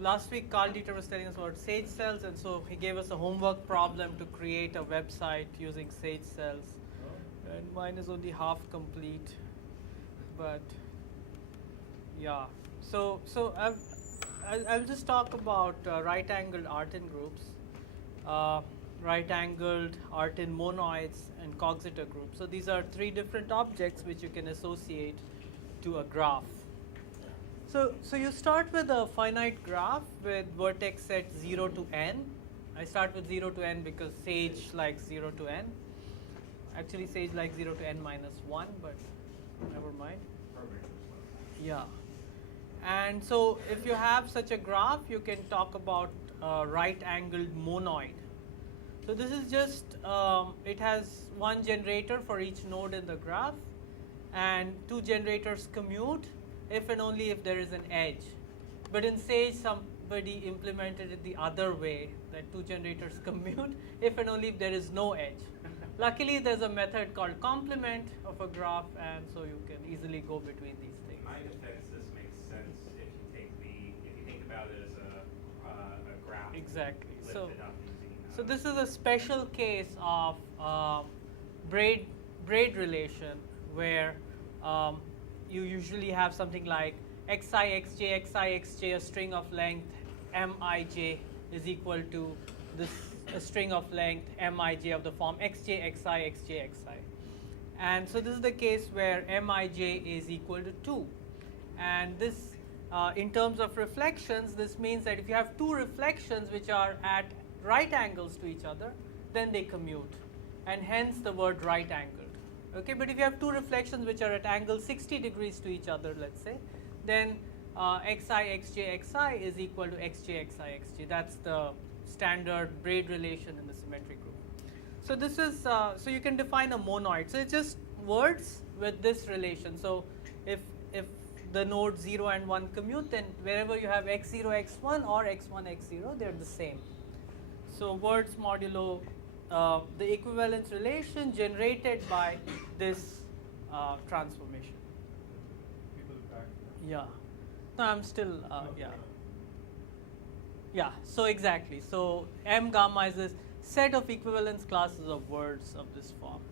last week Carl Dieter was telling us about Sage cells, and so he gave us a homework problem to create a website using Sage cells. And mine is only half complete, but yeah. So I'll just talk about right-angled Artin groups, right-angled Artin monoids, and Coxeter groups. So these are three different objects which you can associate to a graph. So you start with a finite graph with vertex set 0 to n. I start with 0 to n because Sage likes 0 to n. Actually, Sage likes 0 to n minus 1, but never mind. Yeah. And so if you have such a graph, you can talk about right-angled monoid. So this is just, it has one generator for each node in the graph, and two generators commute if and only if there is an edge. But in Sage, somebody implemented it the other way, that two generators commute if and only if there is no edge. Luckily, there's a method called complement of a graph, and so you can easily go between these things. My defense, this makes sense if you think about it as a graph. Exactly. Lifted up using, So this is a special case of braid relation where you usually have something like xi, xj, xi, xj, a string of length mij is equal to this a string of length mij of the form xj, xi, xj, xi. And so this is the case where mij is equal to 2. And this, in terms of reflections, this means that if you have two reflections which are at right angles to each other, then they commute, and hence the word right angled. Okay, but if you have two reflections which are at angle 60 degrees to each other, let's say, then xi, xj, xi is equal to xj, xi, xj. That's the standard braid relation in the symmetric group. So this is, so you can define a monoid. So it's just words with this relation. So if the nodes 0 and 1 commute, then wherever you have x0, x1 or x1, x0, they're the same. So words modulo the equivalence relation generated by this transformation. Yeah. No, I'm still, yeah. Yeah, so exactly. So M gamma is this set of equivalence classes of words of this form.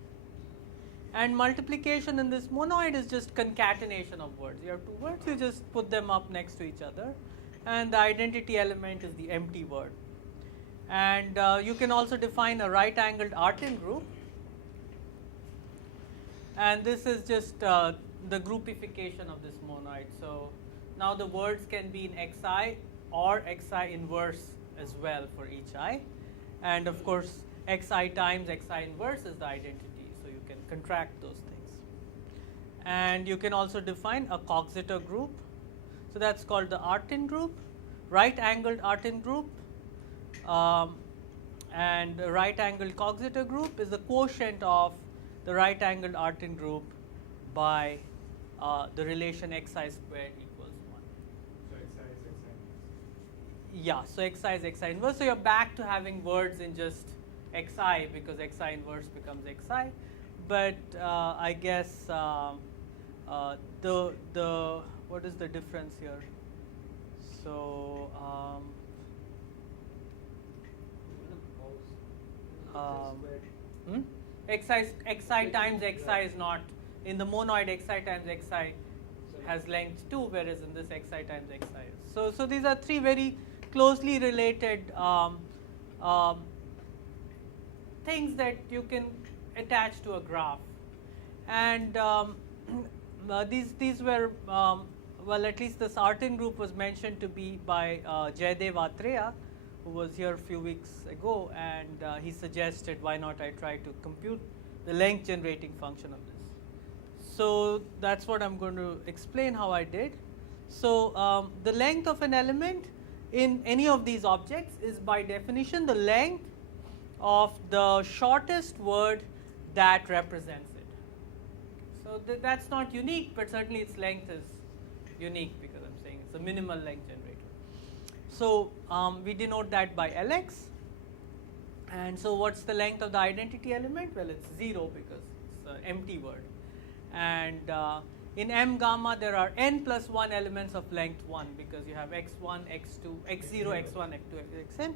And multiplication in this monoid is just concatenation of words. You have two words, you just put them up next to each other. And the identity element is the empty word. And you can also define a right-angled Artin group. And this is just the groupification of this monoid. So now the words can be in xi or xi inverse as well for each I. And of course, xi times xi inverse is the identity. So you can contract those things. And you can also define a Coxeter group. So that's called the Artin group, right-angled Artin group. And the right-angled Coxeter group is the quotient of the right-angled Artin group by the relation xi squared equals 1. So xi is xi inverse. Yeah, so xi is xi inverse. So you're back to having words in just xi because xi inverse becomes xi. But I guess the what is the difference here? So xi times xi is not, in the monoid xi times xi has length 2, whereas in this xi times xi is. So these are three very closely related things that you can attach to a graph. And these were, well, at least this Artin group was mentioned to be by Jayadev Atreya, who was here a few weeks ago, and he suggested why not I try to compute the length generating function of this. So that's what I'm going to explain how I did. So the length of an element in any of these objects is by definition the length of the shortest word that represents it. So that's not unique, but certainly its length is unique because I'm saying it's a minimal length generator. So we denote that by Lx. And so what's the length of the identity element? Well, it's 0 because it's an empty word. And In M gamma, there are n plus 1 elements of length 1 because you have x1, x2, x0, x1, x2, xn.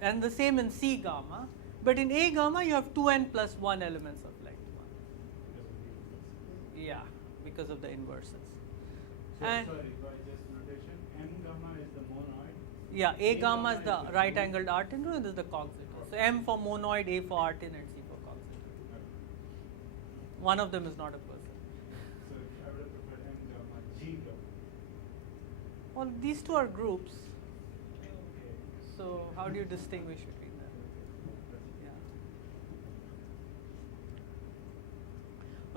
And the same in C gamma. But in A gamma, you have 2n plus 1 elements of length 1. Yeah, because of the inverses. So And sorry, by just notation, M gamma is the monoid. yeah, A gamma is the is the right angled Artin group, and this is the coxeter. So M for monoid, A for Artin, and C for coxeter. Okay. One of them is not a person. So I would have preferred M gamma, G gamma. Well, these two are groups. Okay. So how do you distinguish between them? Yeah.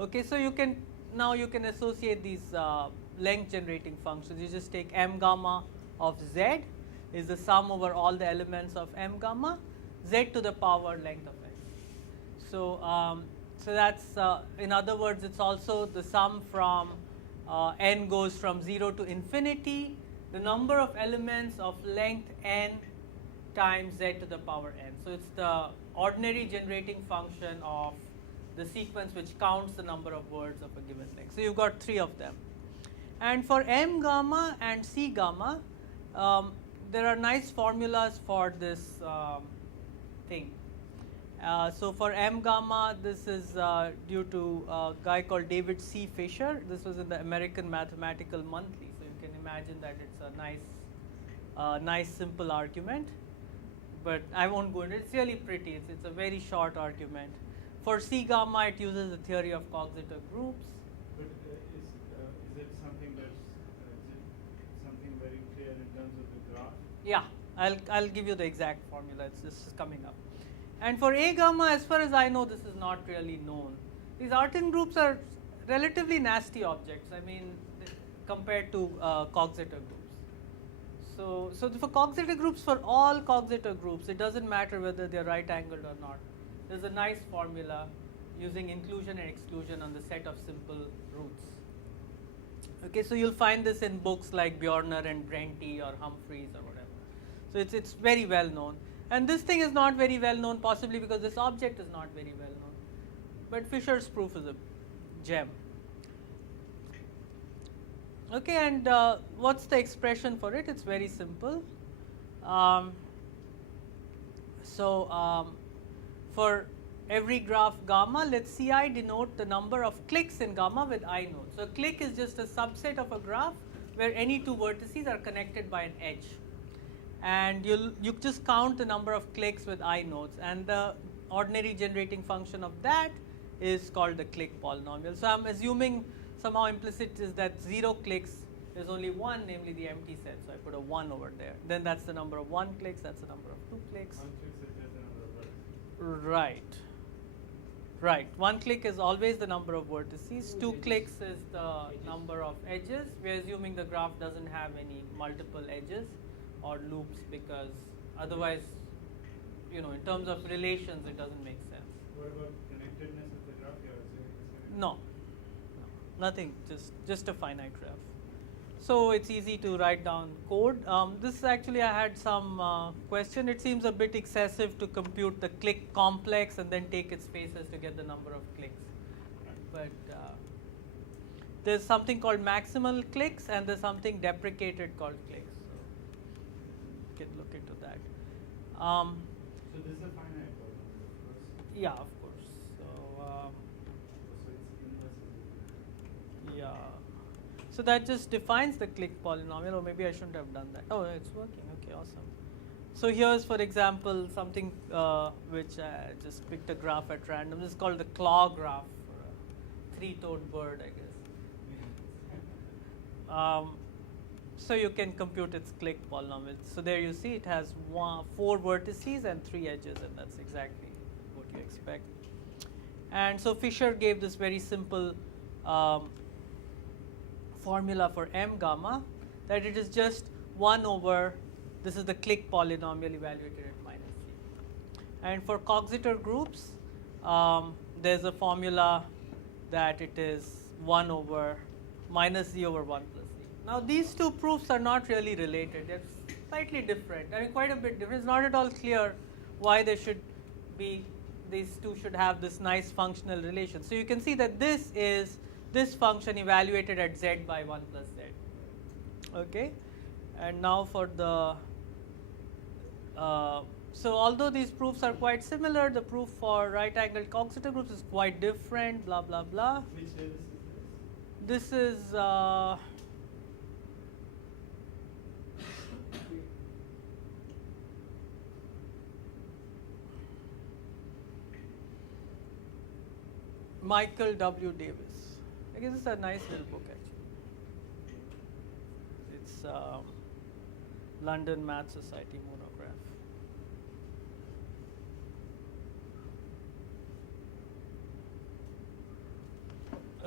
Okay, so you can now associate these length generating functions. You just take M gamma of Z is the sum over all the elements of M gamma, Z to the power length of X. So so that's in other words, it's also the sum from n goes from 0 to infinity, the number of elements of length n times Z to the power n. So it's the ordinary generating function of the sequence which counts the number of words of a given length. So you've got 3 of them. And for M gamma and C gamma, there are nice formulas for this thing. So for M gamma, this is due to a guy called David C. Fisher. This was in the American Mathematical Monthly. So you can imagine that it's a nice simple argument. But I won't go into it. It's really pretty. It's a very short argument. For C gamma, it uses the theory of coxeter groups. But is it something that's something very clear in terms of the graph? Yeah, I'll give you the exact formula. It's just coming up. And for A gamma, as far as I know, this is not really known. These Artin groups are relatively nasty objects. I mean, compared to coxeter groups. So for coxeter groups, for all coxeter groups, it doesn't matter whether they're right angled or not. There's a nice formula using inclusion and exclusion on the set of simple roots. Okay, so you'll find this in books like Bjorner and Brenty or Humphreys or whatever. So it's very well known. And this thing is not very well known, possibly because this object is not very well known. But Fisher's proof is a gem. Okay, and what's the expression for it? It's very simple. For every graph gamma, let Ci denote the number of clicks in gamma with I nodes. So a click is just a subset of a graph where any two vertices are connected by an edge. And you just count the number of clicks with I nodes, and the ordinary generating function of that is called the click polynomial. So I'm assuming somehow implicit is that 0 clicks is only one, namely the empty set. So I put a 1 over there. Then that's the number of 1 clicks, that's the number of 2 clicks. 1 click is just the number of vertices. Right. Right. 1 click is always the number of vertices. 2 clicks is the number of edges. We're assuming the graph doesn't have any multiple edges or loops, because otherwise, in terms of relations, it doesn't make sense. What about connectedness of the graph? Yeah, it's No, nothing, just a finite graph. So it's easy to write down code. This actually, I had some question. It seems a bit excessive to compute the click complex and then take its faces to get the number of clicks. But there's something called maximal clicks, and there's something deprecated called clicks. So you can look into that. So this is a finite polynomial, of course. Yeah, of course. So So it's inverse. yeah. So that just defines the click polynomial, or maybe I shouldn't have done that. Oh, it's working. Okay, awesome. So here's, for example, something which I just picked a graph at random. This is called the claw graph for a 3-toed bird, I guess. So you can compute its click polynomial. So there you see it has 4 vertices and 3 edges, and that's exactly what you expect. And so Fisher gave this very simple formula for M gamma, that it is just 1 over, this is the click polynomial evaluated at minus c. And for coxeter groups, there's a formula that it is 1 over minus z over 1 plus z. Now these two proofs are not really related. They're slightly different. I mean, quite a bit different. It's not at all clear why they should be, these two should have this nice functional relation. So you can see that this is this function evaluated at z by 1 plus z. Okay, and now for the so although these proofs are quite similar, the proof for right-angled coxeter groups is quite different. Blah blah blah. Which Davis is This is Michael W. Davis. I guess it's a nice little book actually. It's London Math Society monograph.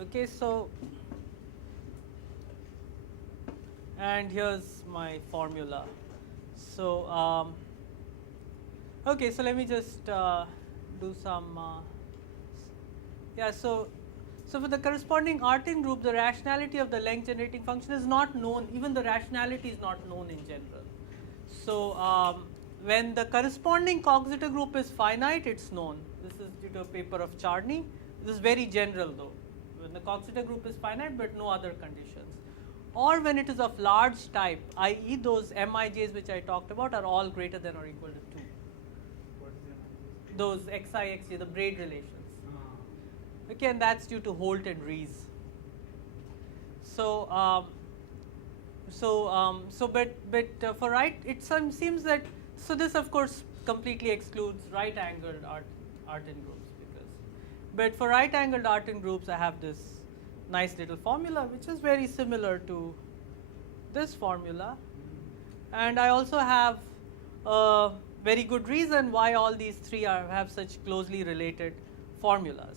Okay, so and here's my formula. So okay, so let me just do some. Yeah, so for the corresponding Artin group, the rationality of the length generating function is not known. Even the rationality is not known in general. So when the corresponding coxeter group is finite, it's known. This is due to a paper of Charney. This is very general though. When the coxeter group is finite but no other conditions. Or when it is of large type, i.e. those Mij's which I talked about are all greater than or equal to 2. Those xi, xj, the braid relations. Okay, and that's due to Holt and Rees. So, but for right, it seems that, so this of course completely excludes right-angled Artin groups but for right-angled Artin groups, I have this nice little formula which is very similar to this formula, and I also have a very good reason why all these three have such closely related formulas.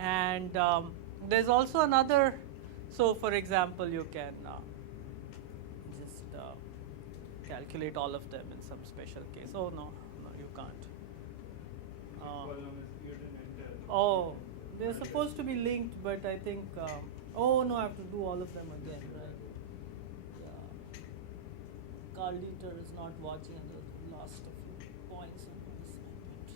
And there's also another, so for example, you can just calculate all of them in some special case. Oh no, you can't. Oh, they're supposed to be linked, but I think, oh no, I have to do all of them again, right? Yeah. Carl Dieter is not watching the last few points of my assignment.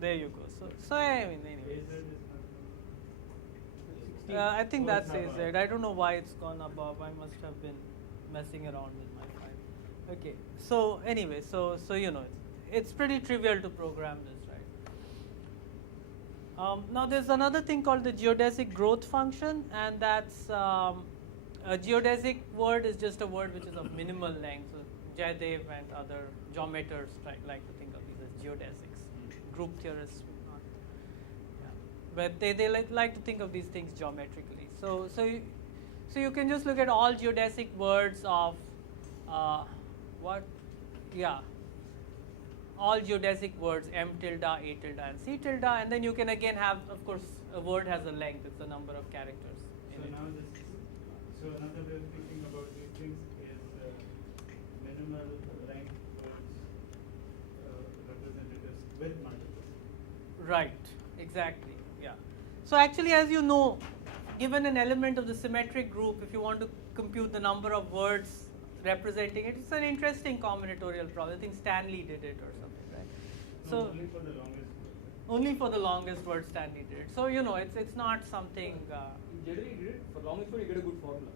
There you go. So I mean, anyways. I think that says it. I don't know why it's gone above. I must have been messing around with my file. Okay. So anyway, so you know, it's pretty trivial to program this, right? Now there's another thing called the geodesic growth function, and that's a geodesic word is just a word which is of minimal length. So Jaydev and other geometers like to think of these as geodesics. Group theorists would not. Yeah. But they like to think of these things geometrically. So you can just look at all geodesic words of what? Yeah. All geodesic words M tilde, A tilde, and C tilde, and then you can again have, of course, a word has a length. It's the number of characters. So another way of thinking about these things is minimal length words represented as with multiples. Right. Exactly. Yeah. So actually, as you know, given an element of the symmetric group, if you want to compute the number of words representing it, it's an interesting combinatorial problem. I think Stanley did it or something, right? No, So only for the longest word. only for the longest word Stanley did it. So you know, it's not something. Generally, you did it for longest word, you get a good formula.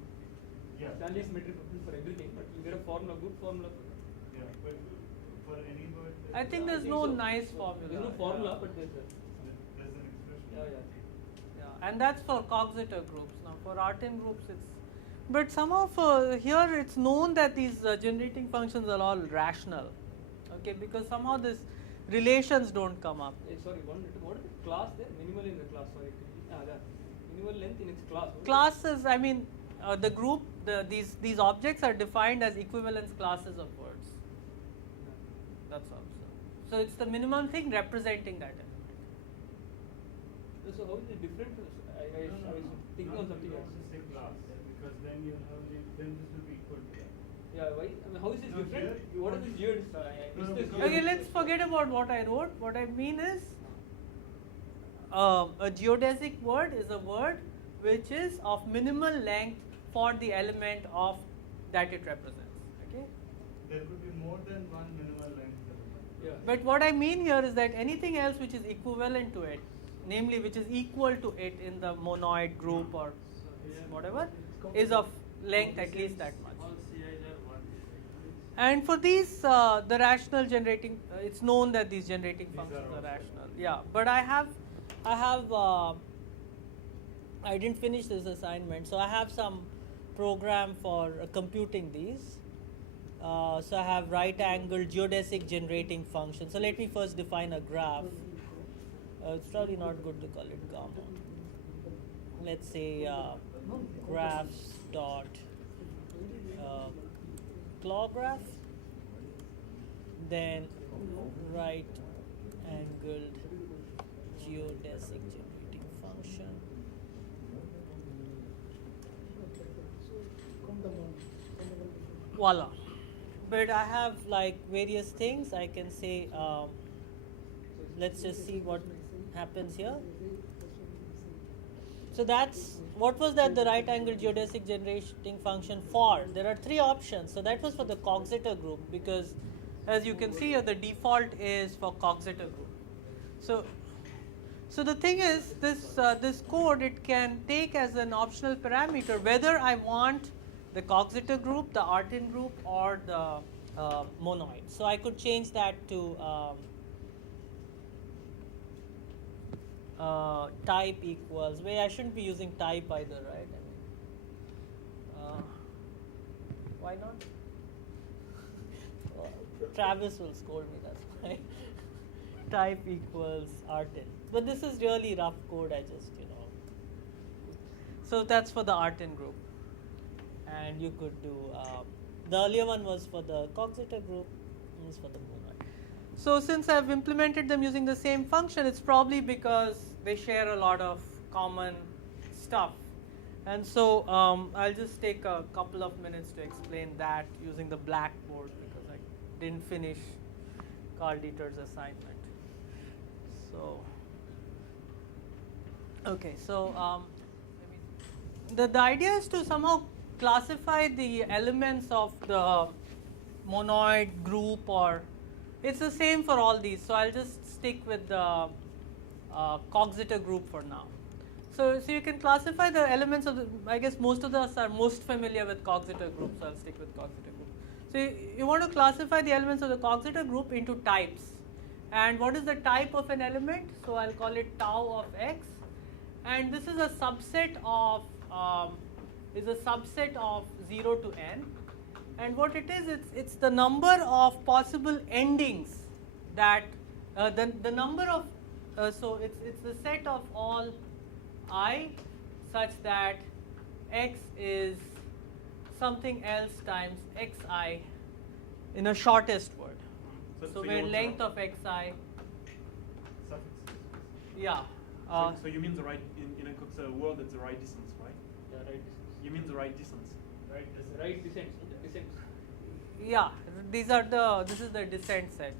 Yeah. Stanley symmetric for everything, but you get a formula, good formula for that. Yeah, but for any word. I think there's think no so. nice So, formula. There's no formula, but there's a. There's an expression. Yeah, and that's for coxeter groups. Now for Artin groups, it's. But somehow here it's known that these generating functions are all rational, okay? Because somehow these relations don't come up. Sorry, what is the class there? Minimal in the class, sorry. Minimal length in its class. Classes, I mean, the group, these objects are defined as equivalence classes of words. That's all. So it's the minimum thing representing that element. So how is it different? I was thinking of something else. Say class, because then then this will be equal to that. Yeah, why? I mean, how is this No, different? here- What are these geodes? Okay, let's forget about what I wrote. What I mean is, a geodesic word is a word which is of minimal length for the element of that it represents. Okay. There could be more than one minimal length element. Yeah. But what I mean here is that anything else which is equivalent to it, namely which is equal to it in the monoid group or whatever, is of length at least that much. All Ci's are 1. And for these, the rational generating, it's known that these generating functions are rational. Yeah, but I didn't finish this assignment, so I have some program for computing these. So I have right-angled geodesic generating function. So let me first define a graph. It's probably not good to call it gamma. Let's say graphs dot claw graph, then right-angled geodesic generating function. Voila. But I have like various things. I can say, let's just see what happens here. So that's, what was that the right angle geodesic generating function for? There are 3 options. So that was for the Coxeter group, because as you can see here, the default is for Coxeter group. So the thing is, this code, it can take as an optional parameter whether I want the Coxeter group, the Artin group, or the monoid. So I could change that to type equals, I shouldn't be using type either, right? I mean, why not? Well, Travis will scold me, that's why. Type equals Artin. But this is really rough code, I just, So that's for the Artin group. And you could do, the earlier one was for the Coxeter group, and this for the monoid. So since I've implemented them using the same function, it's probably because they share a lot of common stuff. And so I'll just take a couple of minutes to explain that using the blackboard, because I didn't finish Carl Dieter's assignment. So, okay, so the idea is to somehow classify the elements of the monoid group, or it's the same for all these. So I'll just stick with the Coxeter group for now. So you can classify the elements of the, I guess most of us are most familiar with Coxeter group, so I'll stick with Coxeter group. So you want to classify the elements of the Coxeter group into types. And what is the type of an element? So I'll call it tau of x. And this is a subset of 0 to n. And what it is, it's the number of possible endings that the number of so it's the set of all I such that x is something else times xi in a shortest word. So where length of xi, Suffix. yeah. So you mean the right, in a Coxeter word, it's the right distance, right? Yeah, right distance. You mean the right distance? Right? Right descent. Yeah, this is the descent set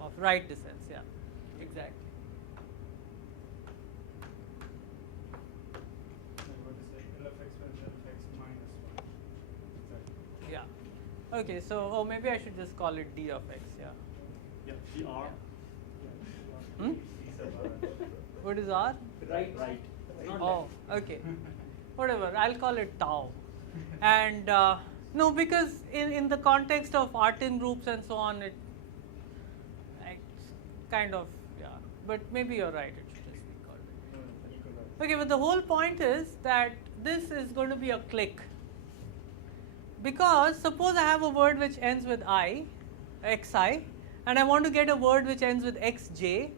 of right descents, yeah, exactly. What is it? LFX plus LFX minus 1. Exactly. Yeah. Okay, so maybe I should just call it d of x, yeah. Yeah, dr. Hmm? What is r? Right. Right. Not Oh, okay. Whatever, I'll call it tau. And no, because in the context of Artin groups and so on, it's kind of, yeah. But maybe you're right, it should just be called it. Okay, but the whole point is that this is going to be a click. Because suppose I have a word which ends with xi, and I want to get a word which ends with xj.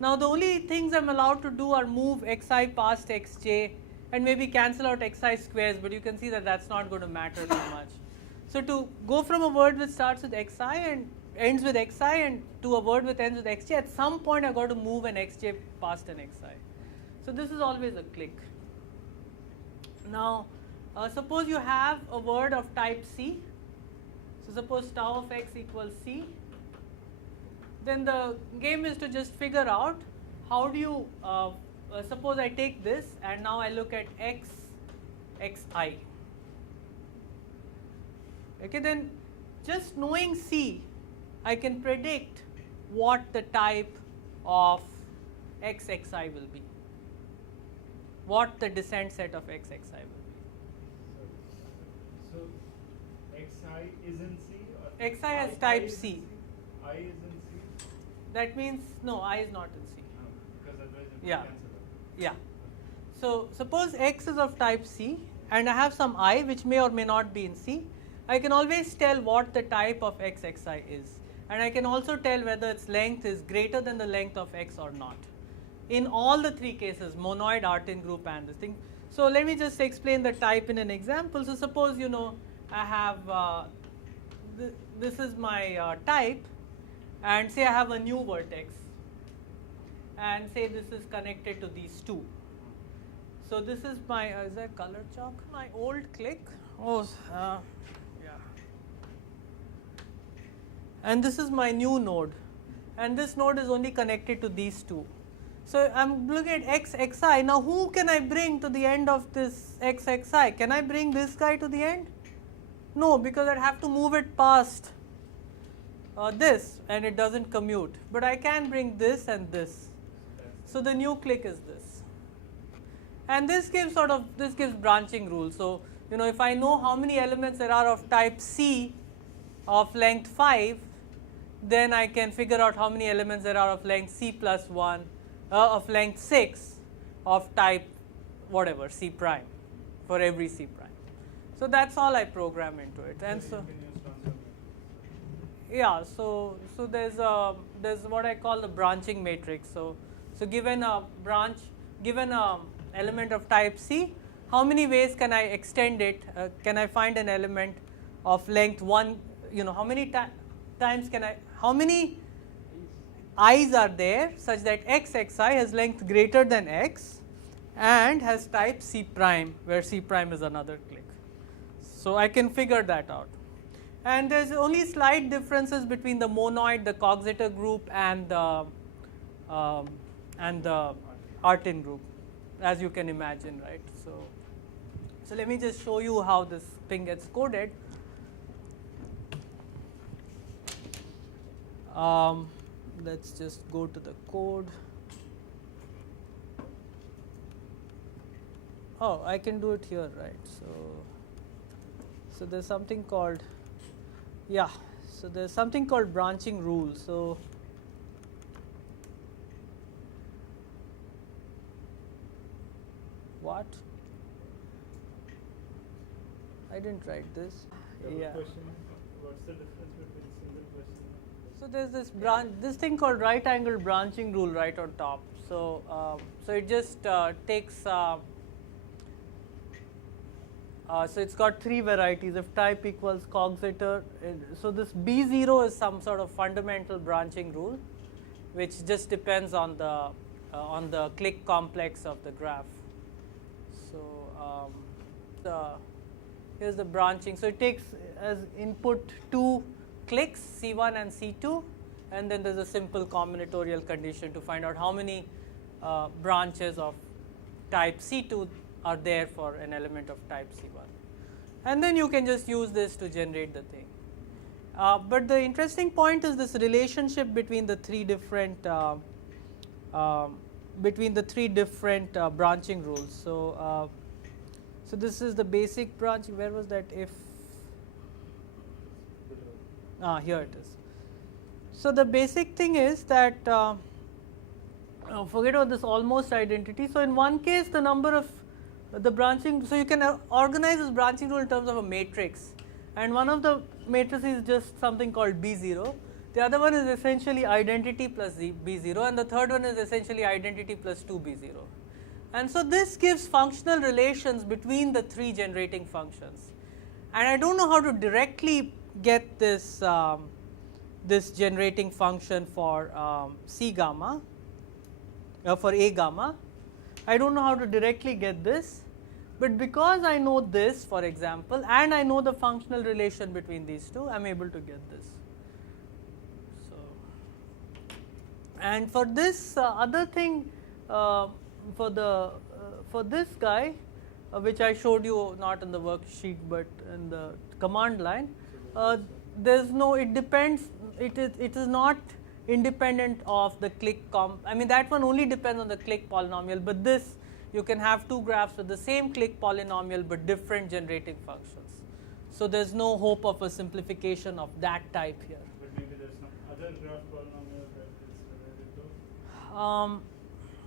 Now the only things I'm allowed to do are move xi past xj and maybe cancel out xi squares, but you can see that that's not going to matter too much. So to go from a word which starts with xi and ends with xi and to a word which ends with xj, at some point I've got to move an xj past an xi. So this is always a click. Now suppose you have a word of type C. So suppose tau of x equals C. Then the game is to just figure out how do you, suppose I take this and now I look at xi. Okay, then just knowing C, I can predict what the type of xxi will be, what the descent set of xxi will be. So xi is in C or Xi has I type is in C. I is in C? That means no, I is not in C. No, because otherwise it will Yeah. cancel out. Yeah. So suppose x is of type C and I have some I which may or may not be in C. I can always tell what the type of xxi is, and I can also tell whether its length is greater than the length of x or not. In all the three cases, monoid, Artin group and this thing. So let me just explain the type in an example. So suppose I have this is my type, and say I have a new vertex, and say this is connected to these two. So this is my is that color chalk? My old click. Oh, yeah. And this is my new node, and this node is only connected to these two. So I'm looking at xxi. Now who can I bring to the end of this xxi? Can I bring this guy to the end? No, because I'd have to move it past this, and it doesn't commute. But I can bring this and this. So the new click is this. And this gives branching rule. So if I know how many elements there are of type C of length 5, then I can figure out how many elements there are of length C plus 1, of length 6 of type whatever C prime for every C prime. So that's all I program into it. And so you can use transform matrix. yeah, so there's what I call the branching matrix. So given a element of type C, how many ways can I extend it? Can I find an element of length 1? How many times how many i's are there such that xxi has length greater than x and has type C prime, where C prime is another click. So I can figure that out. And there's only slight differences between the monoid, the Coxeter group, and the Artin group, as you can imagine, right? So let me just show you how this thing gets coded. Let's just go to the code. Oh, I can do it here, right? So there's something called branching rule. So what? I didn't write this. Yeah. Question, what's the difference between single question? So there's this thing called right angle branching rule right on top. So it just takes. So it's got three varieties. If type equals Coxeter, so this B0 is some sort of fundamental branching rule, which just depends on the click complex of the graph. So here's the branching. So it takes as input two clicks, C1 and C2, and then there's a simple combinatorial condition to find out how many branches of type C2 are there for an element of type C1. And then you can just use this to generate the thing. But the interesting point is this relationship between the three different branching rules. So this is the basic branching. Where was that? If here it is. So the basic thing is that forget about this almost identity. So in one case, the number of the branching, so you can organize this branching rule in terms of a matrix, and one of the matrices is just something called B0. The other one is essentially identity plus B0, and the third one is essentially identity plus 2B0. And so this gives functional relations between the three generating functions. And I don't know how to directly get this this generating function for C gamma, for A gamma. I don't know how to directly get this, but because I know this, for example, and I know the functional relation between these two, I'm able to get this. So, and for this other thing, for this guy, which I showed you not in the worksheet but in the command line, there's no. It depends. It is not independent of the click I mean, that one only depends on the click polynomial, but this, you can have two graphs with the same click polynomial but different generating functions. So there's no hope of a simplification of that type here. But maybe there's some other graph polynomial that is related to.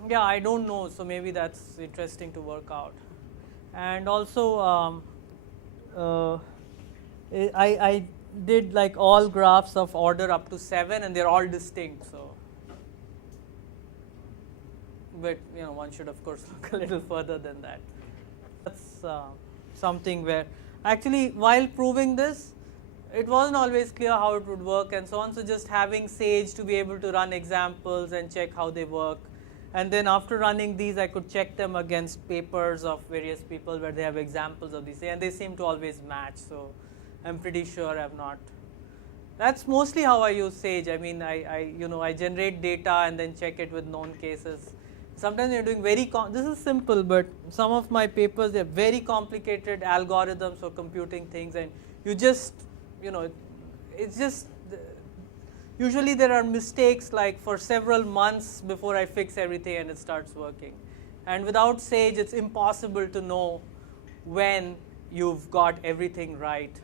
Yeah, I don't know, so maybe that's interesting to work out. And also, I did like all graphs of order up to 7, and they're all distinct. So, but one should of course look a little further than that. That's something where actually while proving this, it wasn't always clear how it would work and so on. So just having Sage to be able to run examples and check how they work. And then after running these, I could check them against papers of various people where they have examples of these, and they seem to always match. So I'm pretty sure I've not. That's mostly how I use Sage. I mean, I generate data and then check it with known cases. Sometimes you're doing this is simple, but some of my papers, they're very complicated algorithms for computing things, and you just, it's just, usually there are mistakes like for several months before I fix everything and it starts working. And without Sage, it's impossible to know when you've got everything right.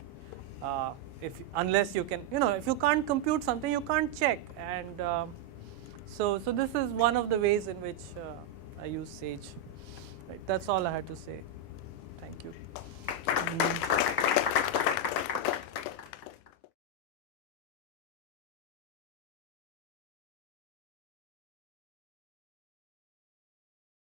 Unless you can, if you can't compute something, you can't check. And so this is one of the ways in which I use Sage. Right, that's all I had to say. Thank you.